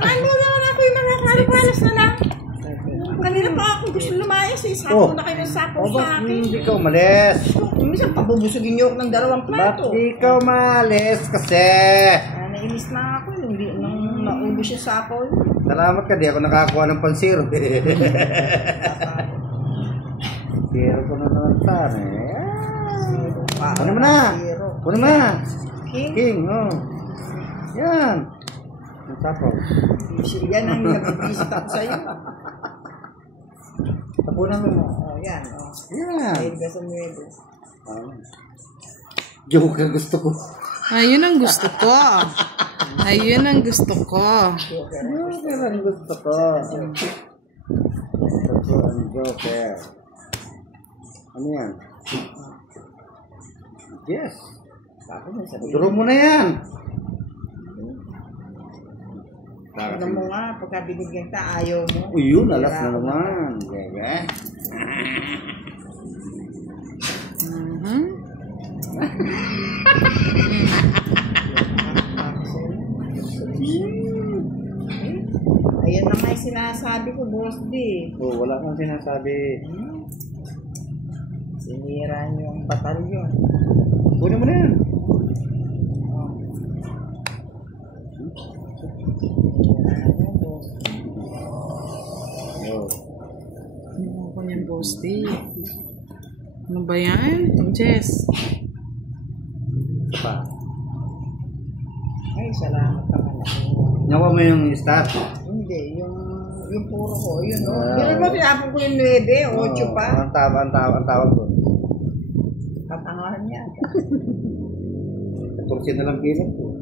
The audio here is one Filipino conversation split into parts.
Ano naman ako yung mga kalipalas na lang. Kanina pa ako gusto lumayas eh. Sapo na kayo ng sapo sa akin. Hindi ka umalis. Minsan pabubusugin niyo ng 2 plato. Ba't ikaw umalis kasi? Nainis na ako. Hindi nang naubos yung sapo. Salamat ka, di ako nakakuha ng pansiro. Zero ko na naman sana eh. Kunin mo na. Kunin mo na. King, oh. Yan. Ang sapo. Yan ang nabibisita ko sa'yo. Tapunan mo. Yan. Yan. Nueves ang nueves. Joke ang gusto ko. Ayun ang gusto ko. Ayun ang gusto ko. Joker ang gusto ko. Gusto ko ang joker. Ano yan? Yes. Duro mo na yan. Ano mo nga, pagka binigyan ka, ayaw mo. Yun, alas na naman. Bebe. Ayan na nga yung sinasabi ko, Boss D. Oh, wala kang sinasabi. Sinira niyo ang batalyon. Kunin mo na yan. Ano ko niyan, Boss D? Ano ba yan? Jess. Pa. Ay, salamat naman ako. Nawa mo yung start. Hindi, yung puro ko, yun o. Hindi mo, tinapon ko yung 9, 8 pa. Ang tawag ko. Katangahan niya. 14 na lang pinag ko.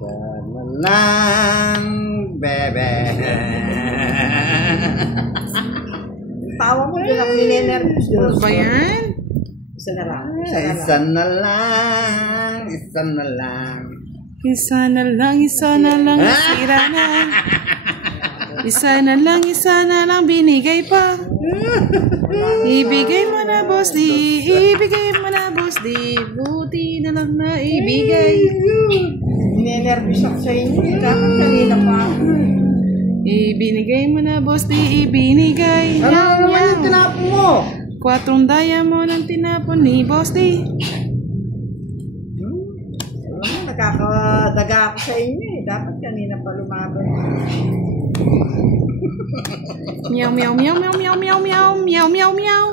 Sana lang, bebe. Tawa mo, doon ako ninenervous. Ano ba yan? Isa na lang. Isa na lang. Isa na lang. Isa na lang, sira na. Isa na lang, binigay pa. Ibigay mo na, Boss D. Ibigay mo na, Boss D. Buti na lang na ibigay. Ninenervous ako sa inyo. Dapat kanina pa. Ibinigay mo na, Boss D. Ibinigay. Ano naman yung tinapon mo? 4 diamond ang tinapon ni Boss D. Nakakadaga ako sa inyo eh. Dapat kanina pa lumaban. Meow meow meow meow meow meow meow meow meow meow.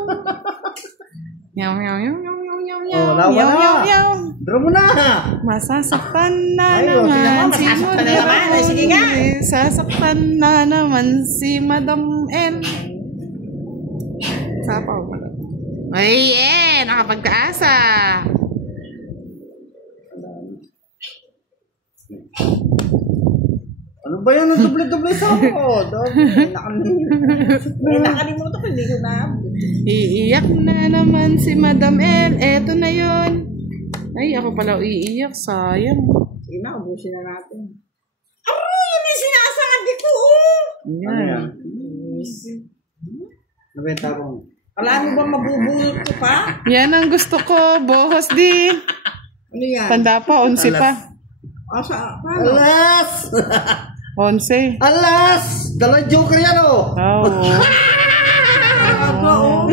Meow meow meow meow meow meow meow. Oh, lawa meow na. meow meow. Duro mo na. Masasaktan na Ay, naman si masasaktan na naman. Ay, sige nga. Sasaktan na naman si Madam L. Sapaw. Ay, nakapagtaasa. Ano ba yan? Doble-doble sa ako. Nakalimutan ko, hindi ko na. Iiyak na naman si Madam L. Eto na yon. Ay, ako pala iiyak. Sayang. Sige na, ubusin na natin. Yan yung sinasabi ko. Ano yan? Ano ba yung tapong? Alam mo ba mabubulot ko pa? Yan ang gusto ko, Boss D. Ano yan? Tanda pa, 11 pa. Paano? Alas! 11. Alas! Dalawang joker yan oh! Oo. Aga, oh.